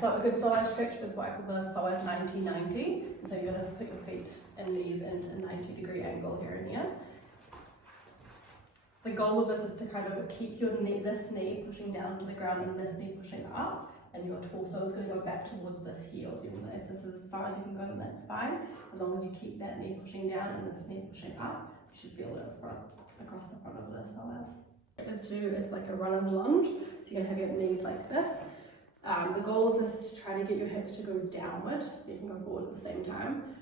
so a good psoas stretch is what I call the psoas 90-90. So you're going to put your feet and knees into a 90-degree angle here and here. The goal of this is to kind of keep your knee, this knee pushing down to the ground and this knee pushing up, and your torso is going to go back towards this heel. So if this is as far as you can go, then that's fine. As long as you keep that knee pushing down and this knee pushing up, you should feel it across the front of the psoas. It's like a runner's lunge. So you're going to have your knees like this. The goal of this is to try to get your hips to go downward. You can go forward at the same time.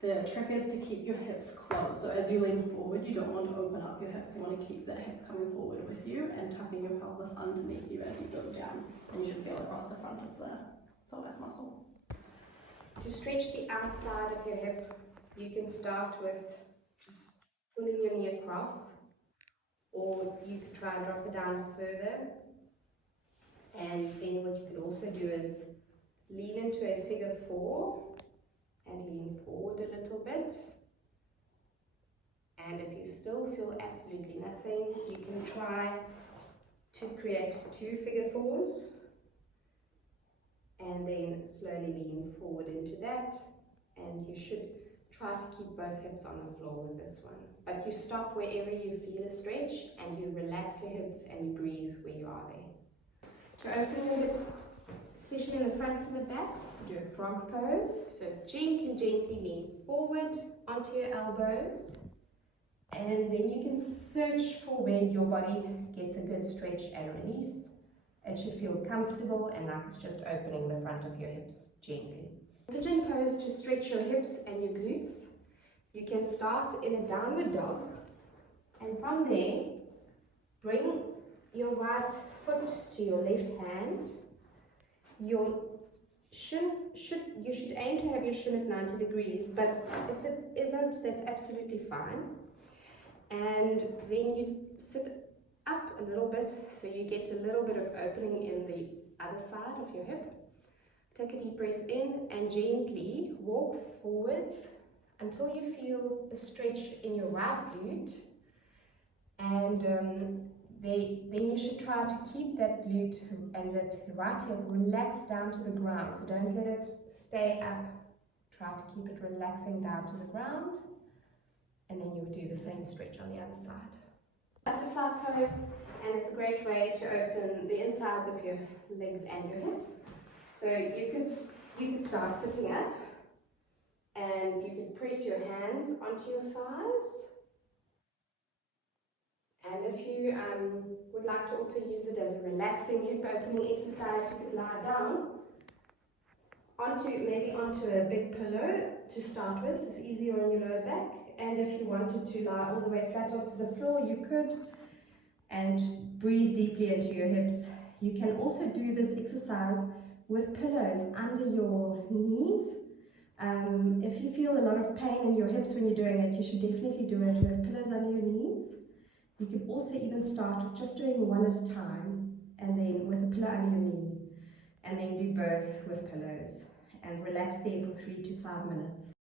The trick is to keep your hips closed. So as you lean forward, you don't want to open up your hips. You want to keep the hip coming forward with you and tucking your pelvis underneath you as you go down. And you should feel across the front of the psoas muscle. To stretch the outside of your hip, you can start with just pulling your knee across, or you could try and drop it down further. And then what you could also do is lean into a figure 4 and lean forward a little bit. And if you still feel absolutely nothing, you can try to create 2 figure 4s and then slowly lean forward into that. And you should try to keep both hips on the floor with this one. But you stop wherever you feel a stretch and you relax your hips and you breathe where you are there. To open your hips, especially in the fronts and the backs, do a frog pose. So gently lean forward onto your elbows. And then you can search for where your body gets a good stretch and release. It should feel comfortable and like it's just opening the front of your hips gently. Pigeon pose to stretch your hips and your glutes. You can start in a downward dog, and from there, bring your right foot to your left hand. Your shin you should aim to have your shin at 90 degrees, but if it isn't, that's absolutely fine. And then you sit up a little bit so you get a little bit of opening in the other side of your hip. Take a deep breath in and gently walk forwards until you feel a stretch in your right glute. And then you should try to keep that glute and that right hip relax down to the ground. So don't let it stay up. Try to keep it relaxing down to the ground. And then you would do the same stretch on the other side. Butterfly pose, and it's a great way to open the insides of your legs and your hips. So you could start sitting up, and you could press your hands onto your thighs. And if you would like to also use it as a relaxing hip opening exercise, you could lie down maybe onto a big pillow to start with. It's easier on your lower back. And if you wanted to lie all the way flat onto the floor, you could. And breathe deeply into your hips. You can also do this exercise with pillows under your knees. If you feel a lot of pain in your hips when you're doing it, you should definitely do it with pillows under your knees. You can also even start with just doing one at a time, and then with a pillow under your knee, and then do both with pillows, and relax there for 3 to 5 minutes.